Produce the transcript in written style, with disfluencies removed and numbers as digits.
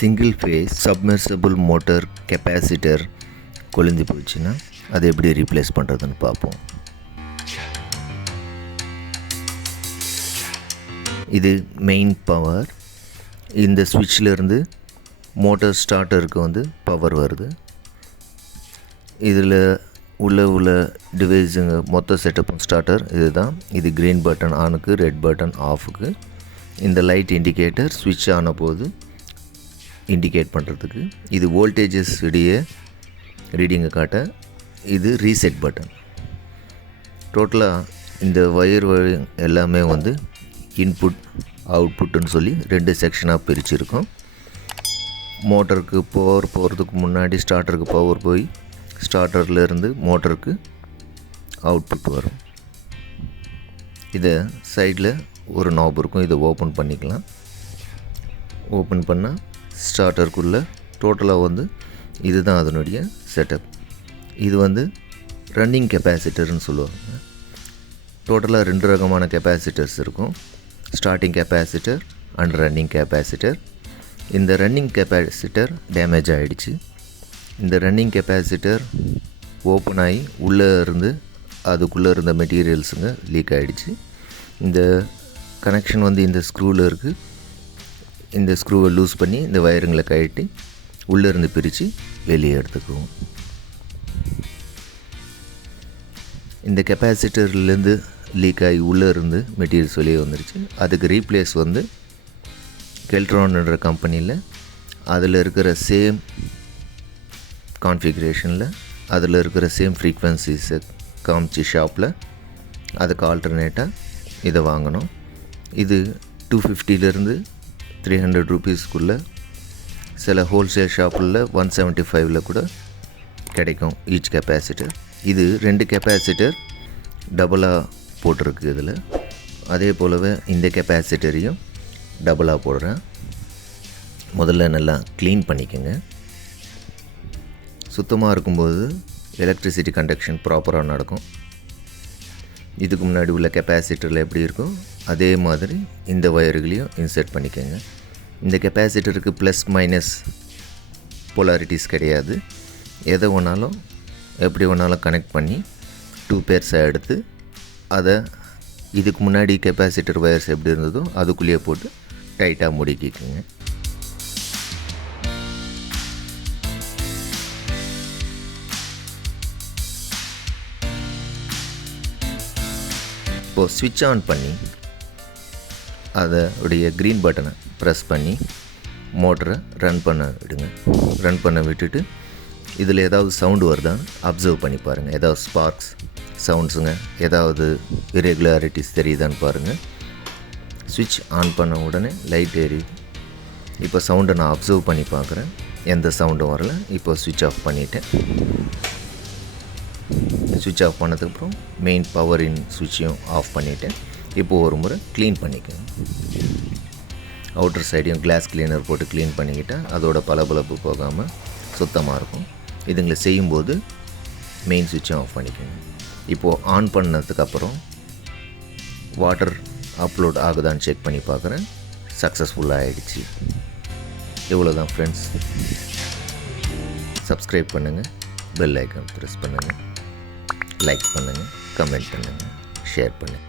Single phase submersible motor capacitor கொழுந்து போச்சுன்னா அதை எப்படி ரீப்ளேஸ் பண்ணுறதுன்னு பார்ப்போம். இது மெயின் பவர். இந்த ஸ்விட்சிலேருந்து மோட்டர் ஸ்டார்டருக்கு பவர் வருது. இதில் உள்ள டிவைஸுங்க மொத்த செட்டப்பும் ஸ்டார்டர் இது தான். இது க்ரீன் பட்டன் ஆனுக்கு, ரெட் பட்டன் ஆஃபுக்கு. இந்த லைட் இண்டிகேட்டர் ஸ்விட்ச் ஆன போது இண்டிகேட் பண்ணுறதுக்கு. இது வோல்டேஜஸ் இடையே ரீடிங்கை காட்ட. இது ரீசெட் பட்டன். டோட்டலாக இந்த ஒயர் எல்லாமே இன்புட் அவுட்புட்டுன்னு சொல்லி 2 செக்ஷனாக பிரிச்சுருக்கோம். மோட்டருக்கு பவர் போகிறதுக்கு முன்னாடி ஸ்டார்டருக்கு பவர் போய் ஸ்டார்டர்லேருந்து மோட்டருக்கு அவுட்புட் வரும். இதை சைடில் ஒரு நாப் இருக்கும், இதை ஓப்பன் பண்ணிக்கலாம். ஓப்பன் பண்ணால் ஸ்டார்டருக்குள்ளே டோட்டலாக இதுதான் அதனுடைய செட்டப். இது ரன்னிங் கெப்பாசிட்டர்னு சொல்லுவாங்க. டோட்டலாக 2 ரகமான கெப்பாசிட்டர்ஸ் இருக்கும். Starting capacitor and running capacitor. இந்த ரன்னிங் கெப்பாசிட்டர் டேமேஜ் ஆகிடுச்சு. இந்த ரன்னிங் கெப்பாசிட்டர் ஓப்பன் ஆகி அதுக்குள்ளே இருந்த மெட்டீரியல்ஸுங்க லீக் ஆகிடுச்சு. இந்த கனெக்ஷன் இந்த ஸ்க்ரூவில் இருக்குது. இந்த ஸ்க்ரூவை லூஸ் பண்ணி இந்த வயருங்களை கழட்டி உள்ளேருந்து பிரித்து வெளியே எடுத்துக்குவோம். இந்த கெப்பாசிட்டர்லேருந்து லீக் ஆகி உள்ளே இருந்து மெட்டீரியல்ஸ் வெளியே வந்துருச்சு. அதுக்கு ரீப்ளேஸ் கெல்ட்ரான்ன்ற கம்பெனியில் அதில் இருக்கிற சேம் கான்ஃபிகரேஷனில் அதில் இருக்கிற சேம் ஃப்ரீக்வன்சிஸை காமிச்சு ஷாப்பில் அதுக்கு ஆல்டர்னேட்டாக இதை வாங்கணும். இது 250 300 ரூபீஸ்க்குள்ளே, சில ஹோல்சேல் ஷாப்பில் 175 கூட கிடைக்கும் ஈச் கெப்பாசிட்டர். இது 2 கெப்பாசிட்டர் டபுளாக போட்டிருக்கு இதில். அதே போலவே இந்த கெப்பாசிட்டரையும் டபுளாக போடுறேன். முதல்ல நல்லா க்ளீன் பண்ணிக்கோங்க. சுத்தமாக இருக்கும்போது எலக்ட்ரிசிட்டி கண்டக்ஷன் ப்ராப்பராக நடக்கும். இதுக்கு முன்னாடி உள்ள கெப்பாசிட்டரில் எப்படி இருக்கும் அதே மாதிரி இந்த வயர்களையும் இன்சர்ட் பண்ணிக்கோங்க. இந்த கெப்பாசிட்டருக்கு ப்ளஸ் மைனஸ் போலாரிட்டிஸ் கிடையாது. எதை வேணாலும் எப்படி வேணாலும் கனெக்ட் பண்ணி 2 பேர்ஸை எடுத்து அதை இதுக்கு முன்னாடி கெப்பாசிட்டர் வயர்ஸ் எப்படி இருந்ததோ அதுக்குள்ளேயே போட்டு டைட்டாக முடிக்கிக்குங்க. இப்போது ஸ்விட்ச் ஆன் பண்ணி அதோடைய க்ரீன் பட்டனை ப்ரெஸ் பண்ணி மோட்டரை ரன் பண்ண விடுங்க. ரன் பண்ண விட்டுட்டு இதில் ஏதாவது சவுண்டு வருதான்னு அப்சர்வ் பண்ணி பாருங்கள். ஏதாவது ஸ்பார்க்ஸ் சவுண்ட்ஸுங்க, ஏதாவது இரெகுலாரிட்டிஸ் தெரியுதான்னு பாருங்கள். ஸ்விட்ச் ஆன் பண்ண உடனே லைட் எரியுது. இப்போ சவுண்டை நான் அப்சர்வ் பண்ணி பார்க்குறேன். எந்த சவுண்டும் வரல. இப்போ ஸ்விட்ச் ஆஃப் பண்ணிவிட்டேன். ஸ்விட்ச் ஆஃப் பண்ணதுக்கப்புறம் மெயின் பவர் இன் ஸ்விட்சையும் ஆஃப் பண்ணிவிட்டேன். இப்போது ஒரு முறை க்ளீன் பண்ணிக்கோங்க. அவுட்டர் சைடையும் கிளாஸ் கிளீனர் போட்டு க்ளீன் பண்ணிக்கிட்டால் அதோட பளபளப்பு போகாமல் சுத்தமாக இருக்கும். இதுங்களை செய்யும்போது மெயின் ஸ்விட்சும் ஆஃப் பண்ணிக்கோங்க. இப்போது ஆன் பண்ணதுக்கப்புறம் வாட்டர் அப்லோட் ஆகுதான்னு செக் பண்ணி பார்க்குறேன். சக்ஸஸ்ஃபுல்லாக ஆகிடுச்சு. இவ்வளோ தான் ஃப்ரெண்ட்ஸ். சப்ஸ்கிரைப் பண்ணுங்கள், பெல் ஐக்கான் ப்ரெஸ் பண்ணுங்கள், லைக் பண்ணுங்கள், கமெண்ட் பண்ணுங்கள், ஷேர் பண்ணுங்கள்.